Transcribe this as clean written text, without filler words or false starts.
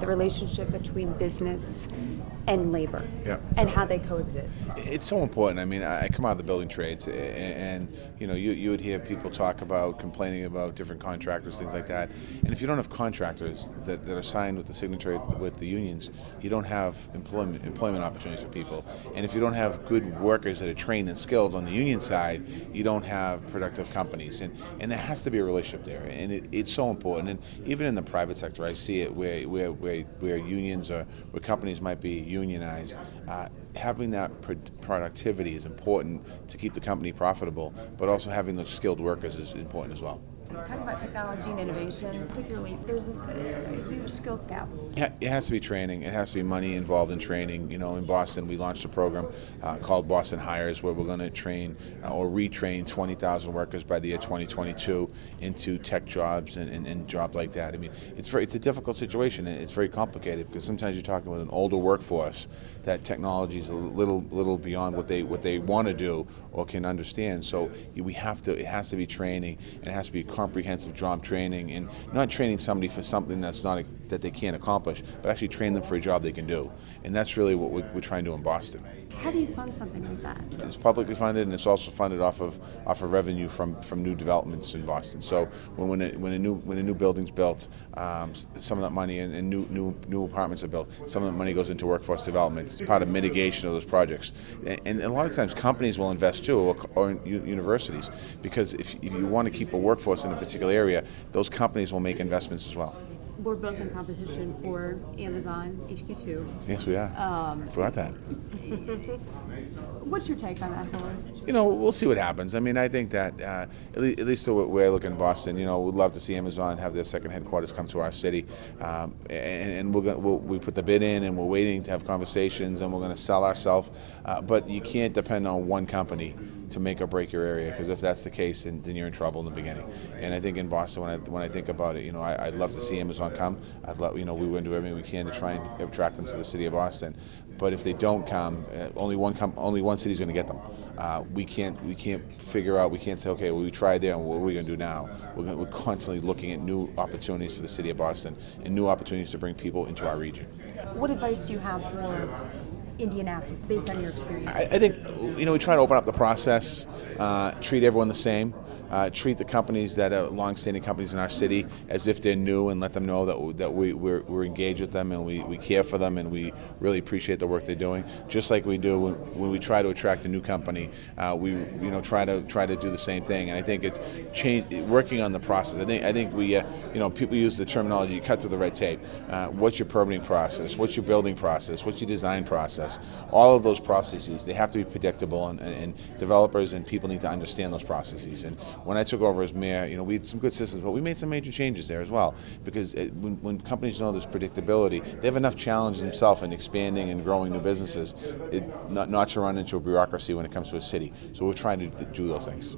The relationship between business and labor, Yeah. and how they coexist. It's so important. I mean, I come out of the building trades, and you would hear people talk about complaining about different contractors, things like that. And if you don't have contractors that are signed with the signature with the unions, you don't have employment opportunities for people. And if you don't have good workers that are trained and skilled on the union side, you don't have productive companies. And there has to be a relationship there, and it's so important. And even in the private sector, I see it where unions or where companies might be unionized. Having that productivity is important to keep the company profitable, but also having those skilled workers is important as well. Talking about technology and innovation, particularly, there's a huge skills gap. It has to be training. It has to be money involved in training. In Boston, we launched a program called Boston Hires, where we're going to train or retrain 20,000 workers by the year 2022 into tech jobs and jobs like that. I mean, it's a difficult situation. It's very complicated because sometimes you're talking with an older workforce that technology is a little beyond what they want to do or can understand. So it has to be training, and it has to be comprehensive job training, and not training somebody for something that they can't accomplish, but actually train them for a job they can do. And that's really what we're trying to do in Boston. How do you fund something like that? It's publicly funded, and it's also funded off of revenue from new developments in Boston. So when a new building's built, some of that money and new apartments are built, some of that money goes into workforce development. It's part of mitigation of those projects. And a lot of times companies will invest too, or universities, because if you want to keep a workforce in a particular area, those companies will make investments as well. We're both in competition for Amazon, HQ2. Yes, we are. Forgot that. What's your take on that, Howard? We'll see what happens. I mean, I think that at least the way I look in Boston, we'd love to see Amazon have their second headquarters come to our city, and we put the bid in, and we're waiting to have conversations, and we're going to sell ourselves. But you can't depend on one company to make or break your area, because if that's the case, then you're in trouble in the beginning. And I think in Boston, when I think about it, I'd love to see Amazon come. We want to do everything we can to try and attract them to the city of Boston. But if they don't come, only one city's going to get them. We can't figure out. We can't say, okay, well, we tried there, and what are we going to do now? We're constantly looking at new opportunities for the city of Boston and new opportunities to bring people into our region. What advice do you have for Indianapolis, based on your experience? I think we try to open up the process, treat everyone the same. Treat the companies that are long-standing companies in our city as if they're new, and let them know that we're engaged with them, and we care for them, and we really appreciate the work they're doing. Just like we do when we try to attract a new company, we try to do the same thing. And I think it's working on the process. I think we people use the terminology cut through the red tape. What's your permitting process? What's your building process? What's your design process? All of those processes, they have to be predictable, and developers and people need to understand those processes. And when I took over as mayor, we had some good systems, but we made some major changes there as well. Because when companies know there's predictability, they have enough challenge themselves in expanding and growing new businesses, not to run into a bureaucracy when it comes to a city. So we're trying to do those things.